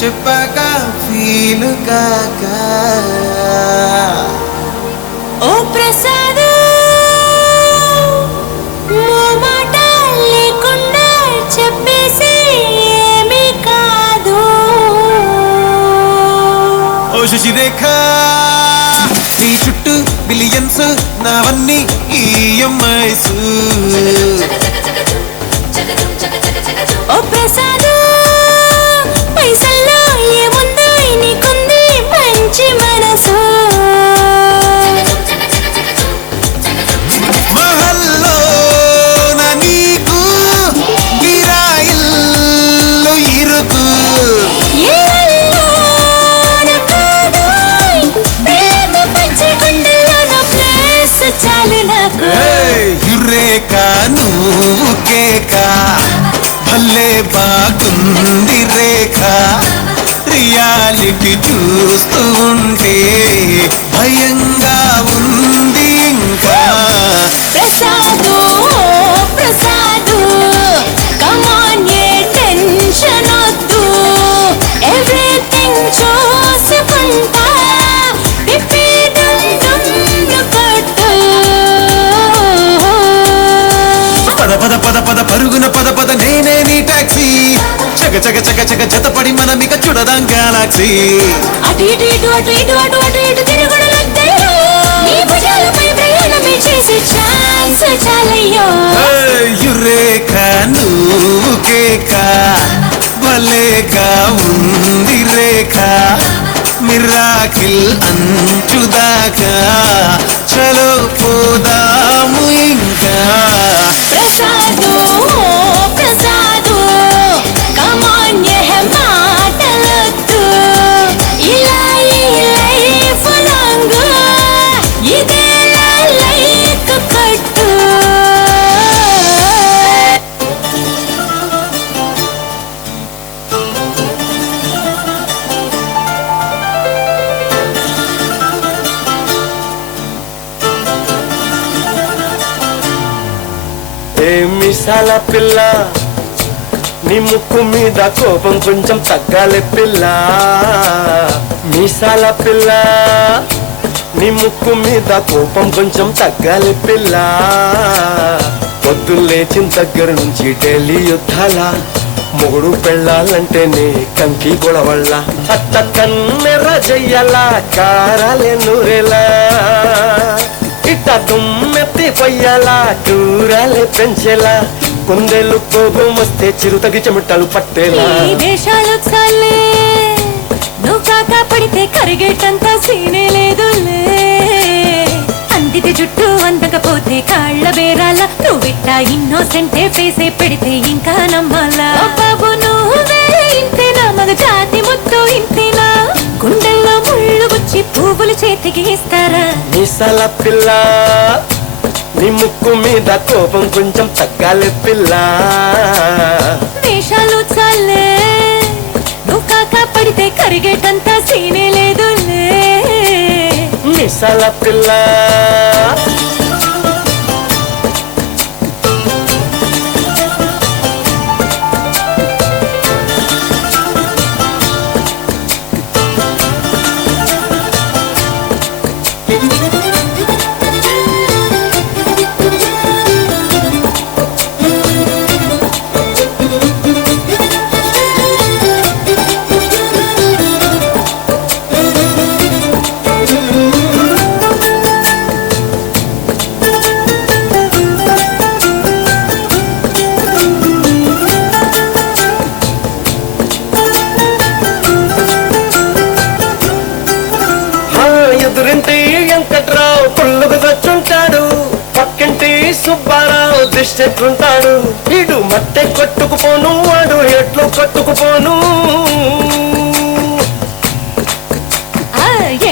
చెప్పాక ఫీలు కాక ఓ ప్రసాద్ మాట లేకుండా చెప్పేసి ఏమీ కాదు. ఓ శశిరేఖ నీ చుట్టూ బిలియన్స్ నావన్నీ ఈఎంఐస్. ఓ ప్రసాద్ పైసల్లో ఏముందో నీకుంది మంచి మనసు. మహల్లో నా నీకు గిరాయిల్లో ఇరుకు. చాలు నాకు యురేక నువ్వు కేక భలే బాగుంది రేఖ. రియాలిటీ చూస్తూ ఉంటే భయంగా ఉంది ఇంకా. ప్రసాదు ప్రసాదు కమాన్ ఏ టెన్షన్ వద్దు. ఎవ్రీథింగ్ చూసుకుంటా పద పద పద పద పరుగున పద పద నేనే నీ టాక్సీ. చక చక చక చక జతపడి మనమిక చూడదాం గెలాక్సీ. అటు ఇటు ఇటు అటు ఇటు అటు అటు ఇటు తిరుగుడులొద్దయ్యో. నీ భుజాలపై ప్రయాణమే చేసే ఛాన్స్ చాలయ్యో. యురేఖ నువ్వు కేక భలేగా ఉంది రేఖ. మిరాకిల్ అంచుదాకా చలో పోదాము ఇంకా. ప్రసాదు ప్రసాదు కమాన్ ఏ మాటలొద్దు. ఇలా ఈ లైఫ్ లాంగ్ ఇదేలా లైక్ కట్టు. మీసాల పిల్ల నీ ముక్కు మీద కోపం కొంచెం తగ్గాలి పిల్ల. మీసాల పిల్ల నీ ముక్కు మీద కోపం కొంచెం తగ్గాలి పిల్ల. పొద్దున్న లేచిన దగ్గర నుంచి ఢిల్లీ యుద్ధాల మొగుడు పెళ్ళాలంటేనే కంకి గొడవళ్ళ. అత్త కన్నెర్ర చెయ్యాల కారాలే నూరేలా. ఇట్ట దుమ్మెత్తి పొయ్యాలా దూరాలే పెంచేలా. కుందేళ్ళు కోపం వస్తే చిరుతగి చెమటలు పట్టేలా. ఈ దేశాలు చాలే నువ్వు కాక పడితే కరిగేటంత సీనే లేదులే. అందితే జుట్టు అందకపోతే కాళ్ళ బేరాల. నువ్విట్టా ఇన్నోసెంటే ఫేసే పెడితే ఇంకా నమ్మాలా. బాబు నువ్వే ఇంతేనా మగ జాతి ముద్దు ఇంతేనా. గుండెల్లో ముళ్ళు గుచ్చి పువ్వులు చేతికి ఇస్తారా. మీసాల పిల్ల నీ ముక్కు మీద కోపం కొంచెం తగ్గాలి పిల్ల. వేషాలు చాలే నువ్వు కాక పడితే కరిగేటంత సీనే లేదులే. మీసాల పిల్ల ఎదురింటి వెంకట్రావు పుల్లుకు తెచ్చుంటాడు. పక్కింటి సుబ్బారావు దిష్టెట్లుంటాడు. వీడు మట్టె కొట్టుకుపోను వాడు ఎట్లు కొట్టుకుపోను.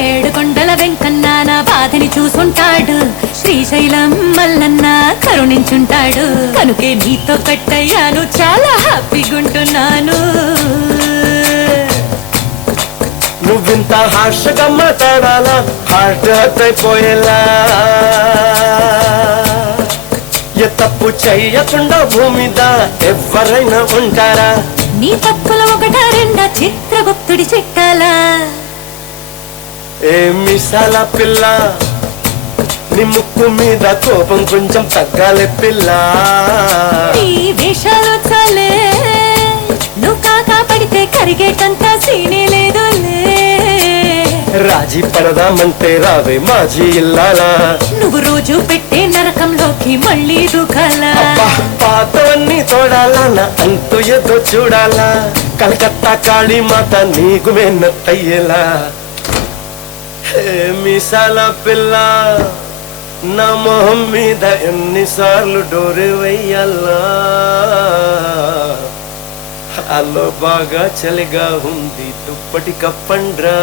ఏడు కొండల వెంకన్న నా బాధని చూసుంటాడు. శ్రీశైలం మల్లన్న కరుణించుంటాడు. కనుకే నీతో కట్టయ్యాను చాలా హ్యాపీగుంటున్నాను. నువ్వింత హార్షగా మాట్లాడాలా హార్ట్ హర్ట్ అయిపోయేలా. ఏ తప్పు చెయ్యకుండా భూమిద ఎవరైనా ఉంటారా. నీ తప్పుల ఒకట రెండా చిత్రగుప్తుడి చిట్టాల ఏ మిసాల పిల్ల నీ ముక్కు మీద కోపం కొంచెం తగ్గాలి పిల్ల నీ వేషాలు చాలే నువ్వు కాకా పడితే కరిగేటంత సీనే లేదులే రాజీ పడదామంటే రావే మాజీ ఇల్లాలా నువ్వు రోజు పెట్టే నరకంలోకి మళ్ళీ దూకాలా అబ్బా, పాతవన్నీ తోడాలన్న అంతు ఏదో చూడాలా కలకత్తా కాళీ మాత నీకు మెన్నయ్యేలా మిసాల పిల్ల నా మొహం మీద ఎన్నిసార్లు డోరే వెయ్యాలా అల్లో బాగా చలిగా ఉంది దుప్పటి కప్పండ్రా